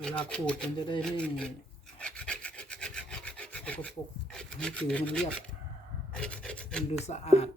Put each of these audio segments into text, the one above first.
เวลาขูดมันจะได้ไม่สกปรกให้ผิวมันเรียบมันดูสะอาด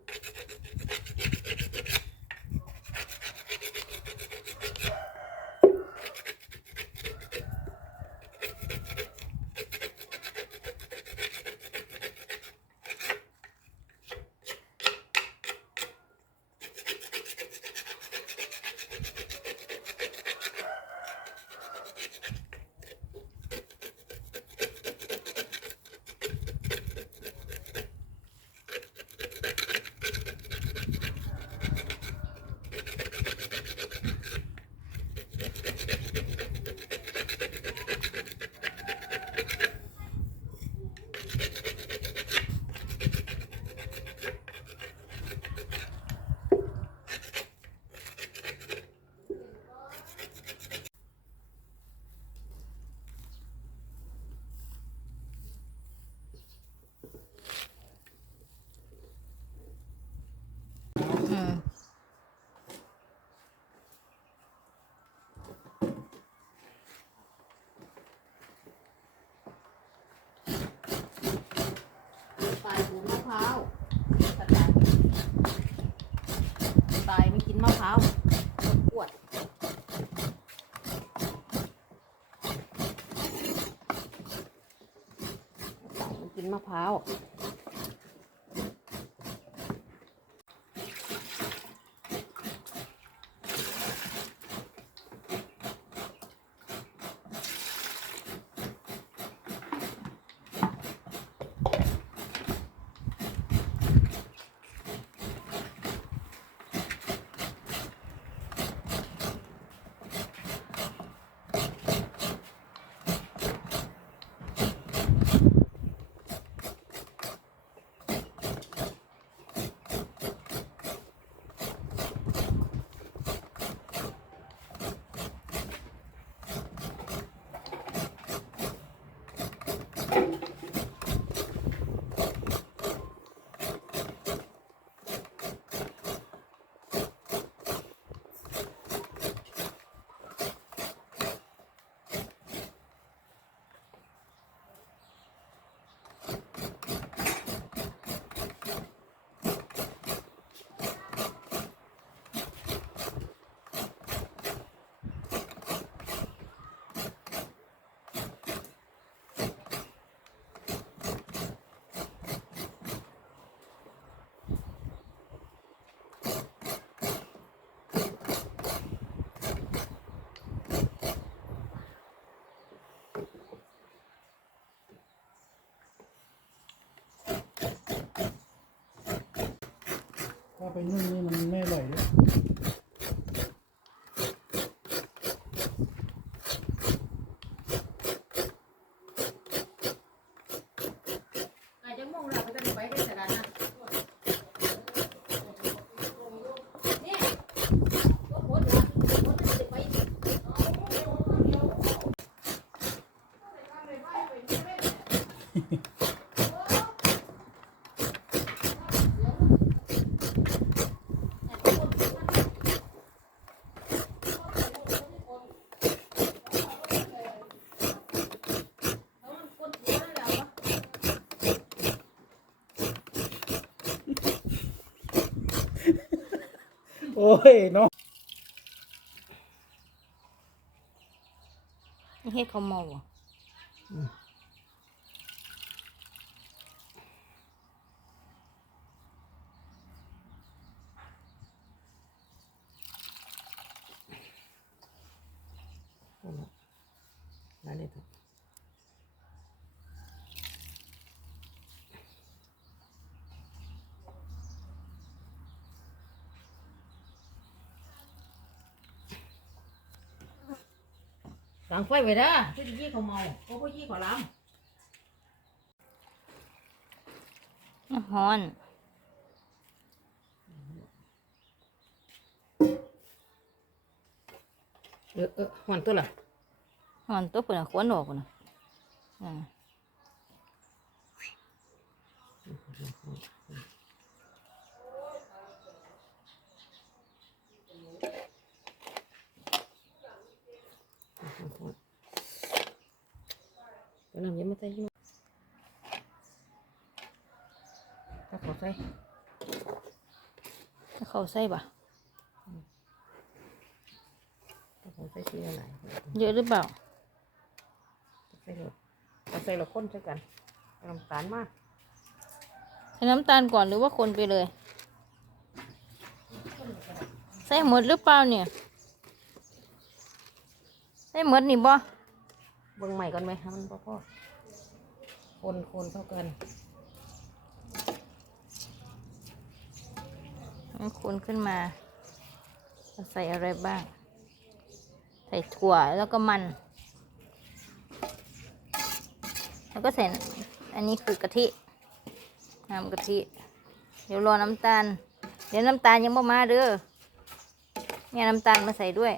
ไปนู่นนี่มันไม่อร่อยด้วย อาจจะมองเราก็จะไปได้แต่ละนะนี่ก็โคตรละโคตรจะไป โอ้ ยเนาะเฮ็ดข้าวเมาบ่ได้เลย ครับตั้งไฟไว้เด้อที่ยี่เขาเมาเพราะพวกยี่เขาล้ฮ้อนำเออเออหอนตัวละฮ้อนตัวพุ่นน่ะควนออกพุ่นน่ะอ่า ห น้ำยังไม่ใส่ใช่ไหมถ้าขอใส่ ถ้าเขาใส่บ่ ถ้าขอใส่ทีละหลายเยอะหรือเปล่าใส่หลดเอาใส่หลดข้นใช่กันเอาน้ำตาลมากใส่น้ำตาลก่อนหรือว่าคนไปเลย ใส่หมดหรือเปล่าเนี่ย ใส่หมดนี่บ่ เบิ่งใหม่ก่อนไหมมันพอพอคนคนเท่ากันมันคนขึ้นมาใส่อะไรบ้าง ใส่ถั่วแล้วก็มัน แล้วก็ใส่อันนี้คือกะทิน้ำกะทิ เดี๋ยวรอน้ำตาล เดี๋ยวน้ำตาลยังบ่มาเด้อเนี่ยน้ำตาลมาใส่ด้วย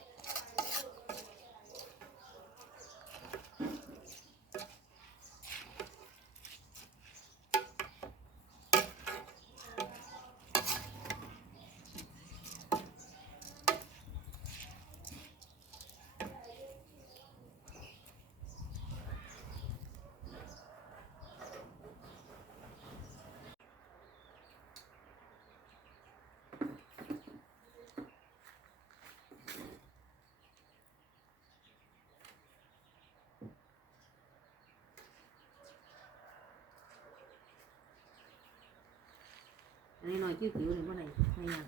อันนี้หน่อยจิ้วจิ๋วหรือว่าอะไรไม่ยัง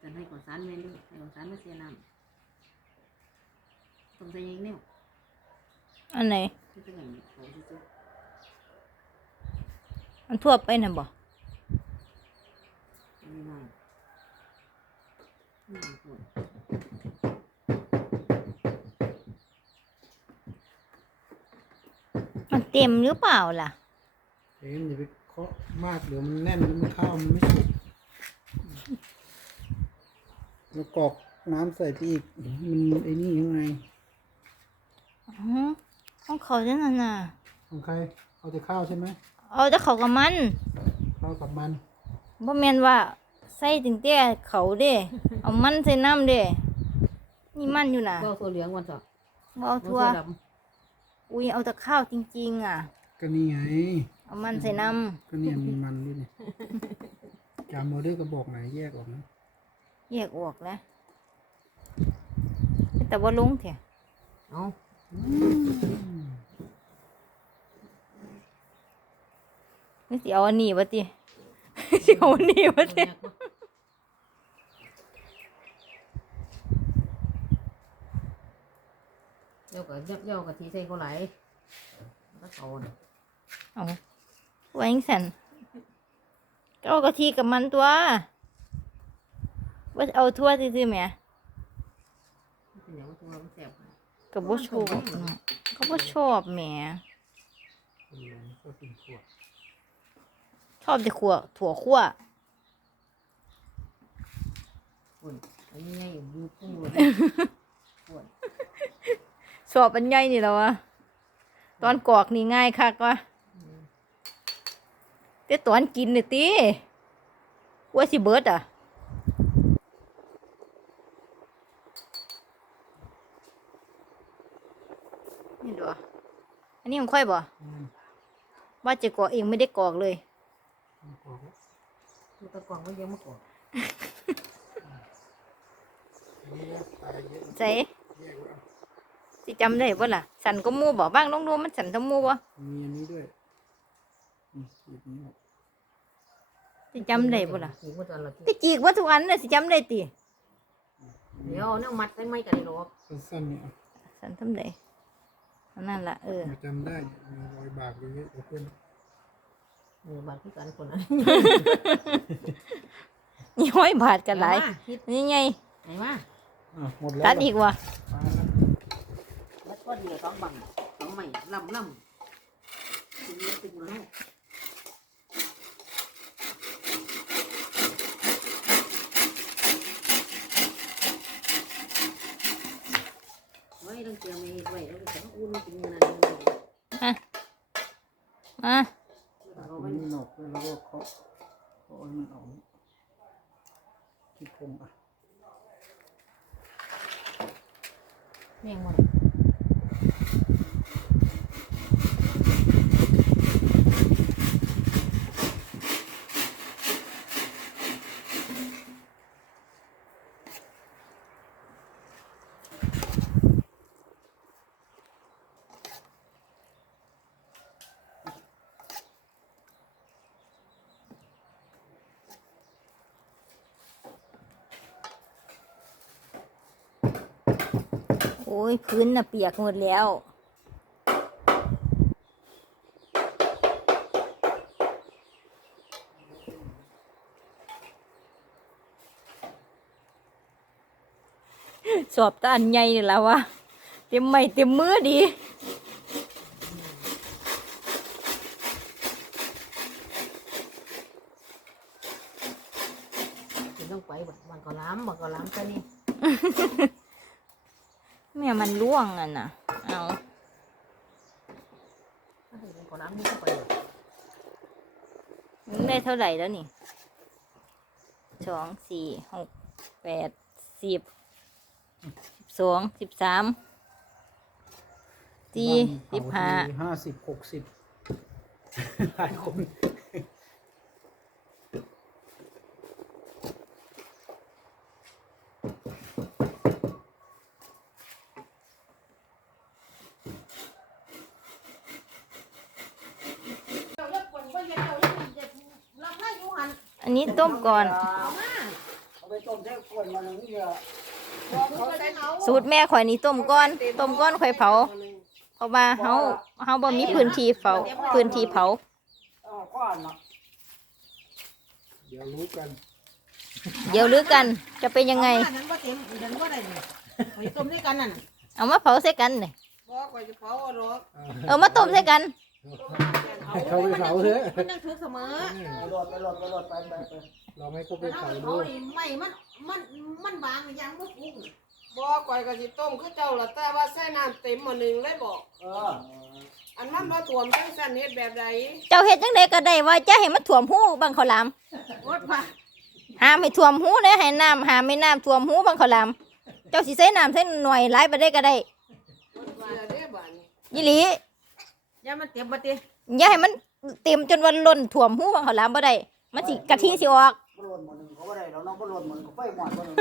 จะให้ก่อนสารแม่นด้วยให้ก่อนสารมาเสียน้ำต้องใส่ยังเนี่ยอันไหนที่เป็นอย่างนี้ของที่ซื้อมันทั่วไปน่ะบ่อันนี้หน่อยนี่ปวดมันเต็มหรือเปล่าล่ะเอ็มอย่าไปเคาะ มากเดี๋ยวมันแน่นแล้วมันเข้ามันไม่สุกแล้วกรอกน้ำใส่ไปอีกมันไอ้นี่ยังไงอือหือของเขาจะนั่นน่ะของใครเอาแต่ข้าวใช่ไหมเอาแต่เขากับมันข้าวกับมันบ่แม่นว่าใส่ถึงแต่เขาเด้เอามันใส่น้ำเด้นี่มันอยู่น่ะก็ตัวเหลืองวันสองบ่เอาทั่วดอุ้ยเอาแต่ข้าวจริง ๆ อะ ก็นี่ไง เอามันใส่น้ก็เนี่ยมีมันด้วยเนี่ยจำโมเดลกระบอกไหนแยกออกนะำแยกออกแล้วแต่ว่าลงเถอะำเอานี่สิเอาอันนี้วะติ สิเอาอันนี้วะติเดี๋ยวก็ยับเย้ากะทิใส่เขาไหลายแล้วก็เอาน่ะเอา ไว้จังซั่นก็เอากะทิกับมันตัวว่าเอาทั่วซื่อๆแหมมันเป็นอย่างว่าตัวมันแสบก็บ่ชอบเนาะก็บ่ชอบแหมคนลงก็เป็นขวดชอบแต่ขั่วถั่วคั่วคนอันนี้ไงอยู่คู่เลยปวดสอบอันใหญ่นี่แหล้ววะตอนกรอกนี่ง่ายคักวะ แต่ตอนกินนี่ติว่าสิเบิดอะนี่ดูอะอันนี้มันค่อยบ่อืมว่าจะกรอกเองไม่ได้กรอกเลยเอากรอกไว้ตัวตะกวางก็เยอะมากกว่าอันนี้นะตายเยอะใส่แยกไว้เอาสิจำได้บ่ล่ะ สันก็หมูบ่บ้างลองดูมันสันทั้งหมูบ่มีอันนี้ด้วย นี่ขีดนี้ออกสิจำได้บ่ล่ะถูกว่าตอนละที่จีกว่าทุกอันน่ะสิจำได้ติเดี๋ยวเอาเนี่ยมัดใส่ไม้กันเลยหรอกสั้นๆเนี่ยเอาสันทำได้อันนั่นล่ะเออมาจำได้เนี่ยมีรอยบากเยอะๆกว่าเพื่อนเออบาดที่กันคนนั้นนี่ห้อยบาทกันหลายมาคิดนี่ไงไหนมาอะหมดแล้วตัดอีกว่ะปลาแล้วแล้วก็ดีละสองบังสองไม้ลำลำทีนี้ติดมาแล้วไว้ต้องเตรียมไว้ไว้แล้วก็ต้องอุ่นเป็นเงินอะไร มา เรา อั ไป นนี้หนอกแล้วเราก็เคาะเคาะให้มันออกที่พงอะ เมี่ยงหมด อ้ ยพื้นน่ะเปียกหมดแล้วสอบตาอันใหญ่นี่แล้ววะเต็มไม่เต็มมือดีจะต้องไปบักบังกะล้ำบังกะล้ำตัวนี้ แม่มันร่วงอะนะเอาบังกะล้ำนี่ก็ไปได้เท่าไหร่แล้วนี่สองสี่หกแปดสิบสิบสองสิบสามสี่สิบห้าห้าสิบหกสิบหลายคน อันนี้ต้มก่อน เอาไปต้มแค่คนมาหนึ่งเดียวสูตรแม่ข่อยนี่ต้มก้อน ต้มก้อนข่อยเผา เพราะว่าเฮาเฮาบ่มีพื้นที่เผาพื้นที่เผาอ้าวก้อนเนาะเดี๋ยวรู้กันเดี๋ยวลือกัน จะเป็นยังไงฉันว่าเต็มฉันว่าได้เนี่ยไปต้มด้วยกันนั่นเอามาเผาใส่กันนี่บอกว่าจะเผาเอาหรอก เอามาต้มใส่กัน เขาไปเผาเถอะมันยังถือเสมอไปรถไปรถไปรถไปไปไปลองให้พวกไปมันเอาเผาไปดูเผานี่ไม่มันมันมันบางอย่างบ่ปรุงบอก่อยก็สิต้มคือเจ้าละแต่ว่าใส่น้ำเต็มหม้อหนึ่งเลยบอกเอออันมันบ่ท่วมจังซั่นเฮ็ดแบบใดเจ้าเฮ็ดจังไดก็ได้ว่าจะให้มันท่วมหูบังข้าวหลามวดว่าห้ามให้ท่วมหูนะให้น้ำห้ามไม่น้ำท่วมหูบังข้าวหลามเจ้าสิใส่น้ำใส่หน่วยหลายไปได้ก็ได้เชื่อเด้บัดนี้ ยี่หลีอ ย่ามันเต็มบ่ติอย่าให้มันเต็มจนวันล้นท่วมหูบังข้าวหลามบ่ได้มันสิกะทิสิออกบรนหมดหนึ่งเขาก็ได้เราน้องบรนหมดก็ไฟหมดหมดหนึ่ง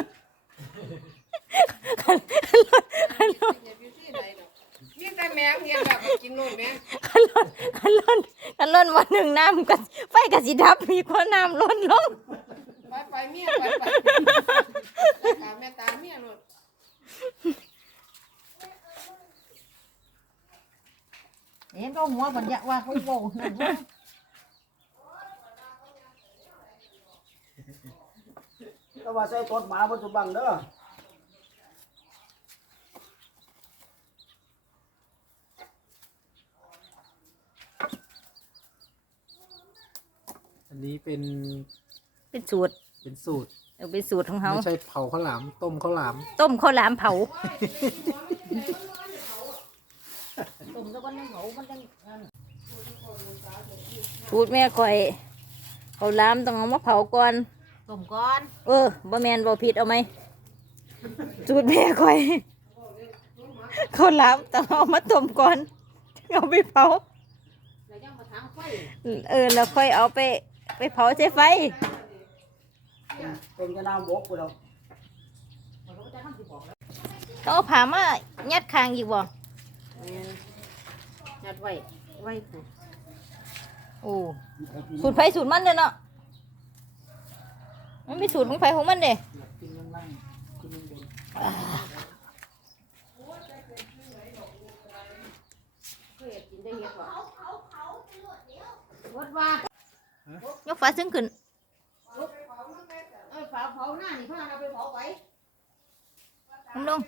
เฮ็ดอยู่ที่ใดดอกมีแต่แมงเฮ็ดแบบกินโลดแม่คันล้นคันล้นคันล้นวันหนึ่งน้ำก็ไฟก็สิดับมีกว่าน้ำล้นลงไปไปเมียไปไปตามแม่ตามเมียโล เห็นก็หัวบัญญัติว่าเขาโว้นั่นว่าก็ว่าใส่ต้นหมาปัจจุบันเด้ออันนี้เป็นเป็นสูตรเป็นสูตรเออเป็นสูตรของเขาไม่ใช่เผาข้าวหลาม ต้มข้าวหลาม ต้มข้าวหลามเผา ต้มแล้วก็ยังเผามันยังนั่น สูตรแม่ข่อยข้าวหลามต้องเอามาเผาก่อน ต้มก่อน เออบ่แมนบ่ผิดเอาไหมสูตรแม่ข่อยข้าวหลามต้องเอามาต้มก่อนเอาไปเผาแล้วยังมาทางไฟเออแล้วค่อยเอาไป ไปเผาใช้ไฟเป็นกระน้ำบกไปแล้วมันก็จะทำสิบอกแล้วต้องเอาผ้ามายัดคางอีกบ่แม่นยัดไว้ไว้กู โอ้สูตรไฟสูตรมันเด้อเนาะมันมีสูตรของไฟของมันเด้กินล่างๆกินบนเคยกินได้เฮ็ดบ่วดว่ายกฟ้าซึ่งขึ้นเอ้ยเผาเผาหน้านี่พาเราไปเผาไว้ลง